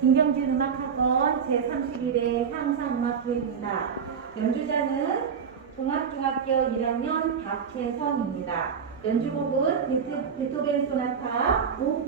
김경진 음악학원 제31회 향상음악부입니다. 연주자는 종합중학교 1학년 박혜성입니다. 연주곡은 베토, 베토벤 소나타 OP 79 1악장입니다.